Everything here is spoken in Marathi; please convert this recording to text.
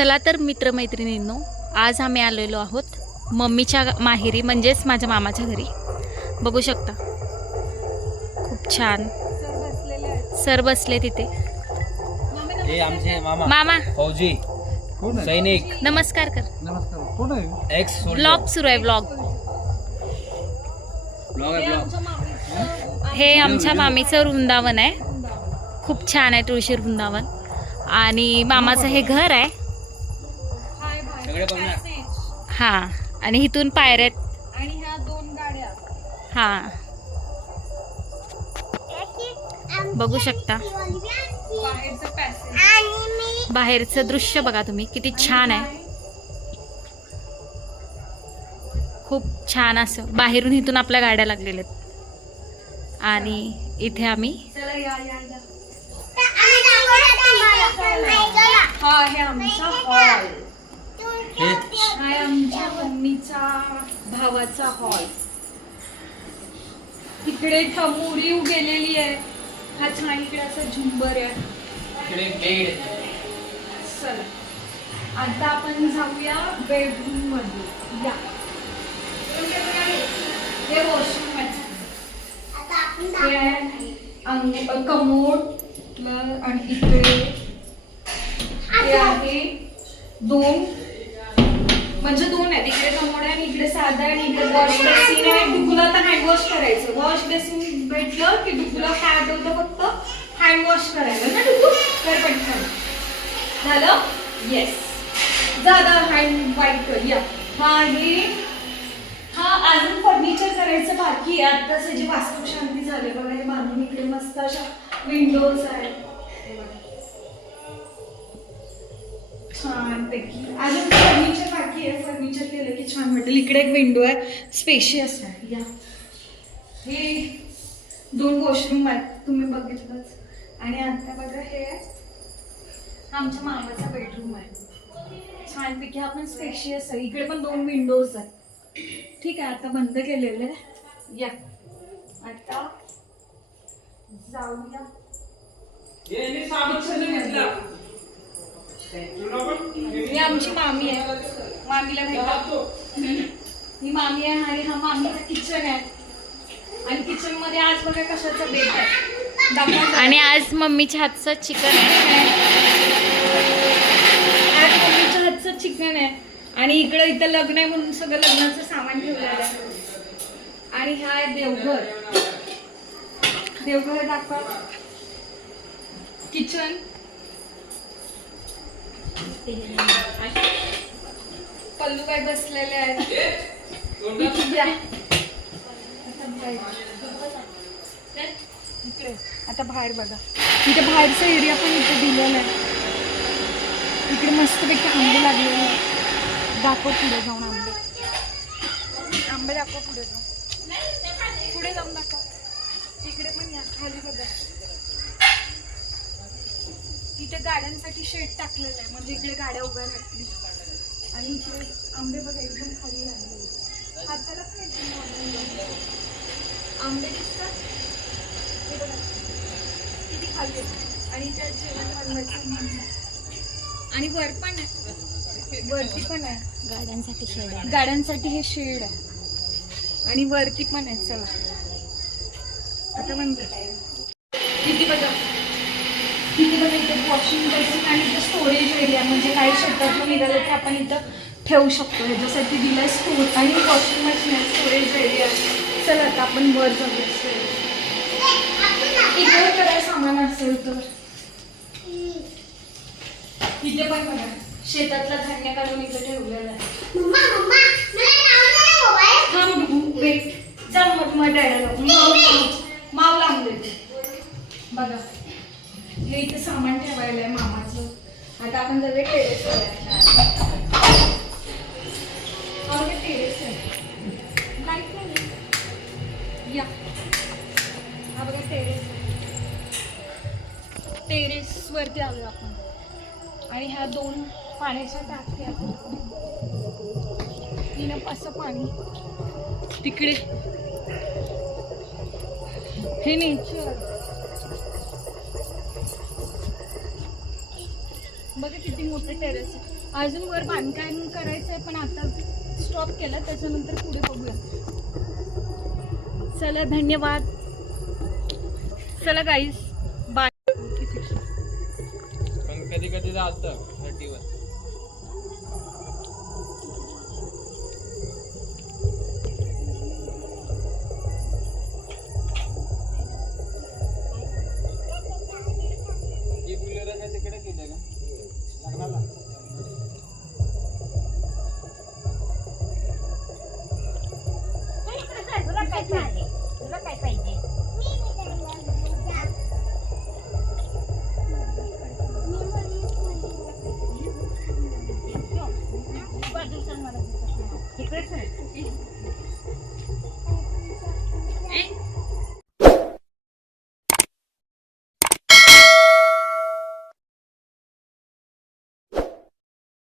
चला तर मित्रमैत्रिणींनो, आज आम्ही आलेलो आहोत मम्मीच्या माहेरी, म्हणजेच माझ्या मामाच्या घरी. बघू शकता खूप छान सर बसले तिथे. हे आमचे मामा मामा फौजी सैनिक. नमस्कार कर. नमस्कार. कोण आहे? एक्स ब्लॉग सुरू आहे. ब्लॉग हे आमच्या मामीचं वृंदावन आहे. खूप छान आहे तुळशी वृंदावन. आणि मामाचं हे घर आहे. सगळे बघणार. हा, आणि इथून पायऱ्यात. आणि ह्या 2 गाड्या. हा, बघू शकता बाहेरचं पॅसेज. बाहेरचं दृश्य बघा तुम्ही, किती छान आहे. खूप छान असं बाहेरून इथून आपल्या गाड्या लागलेल्या आहेत. आणि इथे आम्ही चला या. हा आहे आमचा हॉल. हे हा आहे आमच्या मम्मीचा भावाचा हॉल. इकडे ठमोरी गेलेली आहे. हा छान इकडे असं झुंबर आहे. इकडे बेड. चला आता आपण जाऊया बेडरूम मध्ये. या, हे वॉशरूम आहे. हे आहे कमोड. आणि इकडे हे आहे 2, म्हणजे 2 आहेत. इकडे कमोड आहे आणि इकडे साधा आहे. आणि इकडे वॉश बेसिन आहे. डुकूला तर हँड वॉश करायचं. वॉश बेसिन भेटलं की डुकूला काय आठवतं, फक्त हँड वॉश करायला ना डुकू. तर पटकन झालं. येस, जादा हँड वाईट कर. या, हा अजून फर्निचर करायचं बाकी आहे. आता त्याची वास्तू शांती झाली बघा. हे बांधून इकडे मस्त अशा विंडोज आहेत छान पैकी. अजून फर्निचर बाकी आहे. फर्निचर केलं की छान वाटेल. इकडे एक विंडो आहे, स्पेशियस आहे. या, हे 2 वॉशरूम आहेत, तुम्ही बघितलंच. आणि आता बघा हे आमच्या मामाचा बेडरूम आहे. छानपैकी हा पण स्पेशियस आहे. इकडे पण 2 विंडोज आहेत. ठीक आहे, आता बंद केलेलं आहे. या, आता जाऊया. ही आमची मामी आहे. मामीला भेटा. ही मामी आहे आणि हा मामीचा किचन आहे. आणि किचन मध्ये आज बघा कशाचा बेत आहे. दाखवा. आणि आज मम्मीच्या हातचं चिकन आहे. आज मम्मीच्या हातचं चिकन आहे. आणि इथं लग्न आहे म्हणून सगळं लग्नाचं सामान ठेवलेलं आहे. आणि हा आहे देवघर. देवघर दाखवा. किचन. पल्लू काय बसलेले आहेत. इकडे आता बाहेर बघा. इथे बाहेरचा एरिया पण इथे दिलेला आहे. इकडे मस्तपैकी आंबे लागलेले आहेत. दाखव पुढे जाऊन आंबे दाखव. पुढे जाऊन दाखव. इकडे पण या, खाली बघा. इथे गाड्यांसाठी शेड टाकलेलं आहे, म्हणजे इकडे गाड्या उभ्या राहतील. आणि इकडे आंबे बघा एकदम खाली लागले. हाताला पण एकदम आंबे दिसतात. हे बघा किती खाली आहेत. आणि इथे जेवण बनवायचं. आणि वर पण आहे, वरती पण आहे. गाड्यांसाठी शेड आहे. गाड्यांसाठी हे शेड आहे. आणि वरती पण आहे. चला आता बंद. किती बघा, किती बघा. इथे वॉशिंग बेसिन आणि इथे स्टोरेज एरिया, म्हणजे काही शेतातून निघालं तर आपण इथं ठेवू शकतो. ह्याच्यासाठी दिलाय स्टोर. आणि वॉशिंग मशीन आहे, स्टोरेज एरिया. चला आता आपण वर जाऊया. इकडे काय सामान असेल तर इथे पण बघा. शेतातलं धान्य काढून इथे ठेवलेलं आहे. वेट जा मग माव लावून देते. बघा हे इथे सामान ठेवायला आहे मामाचं. आता आपण जर टेरेसवर टेरेस आहे. लाईट नाही. या, हा बघा टेरेस. टेरेस वरती आलो आपण. आणि ह्या 2 पाण्याच्या टाक्या. तिनं असं पाणी तिकडे. हे नेचर बघा किती मोठं टेरेस आहे. अजून वर बांधकाम करायचंय पण आता स्टॉप केलं, त्याच्यानंतर पुढे बघूया. चला धन्यवाद. चला गाईस बाय. पण कधी कधी जातं 30 वर.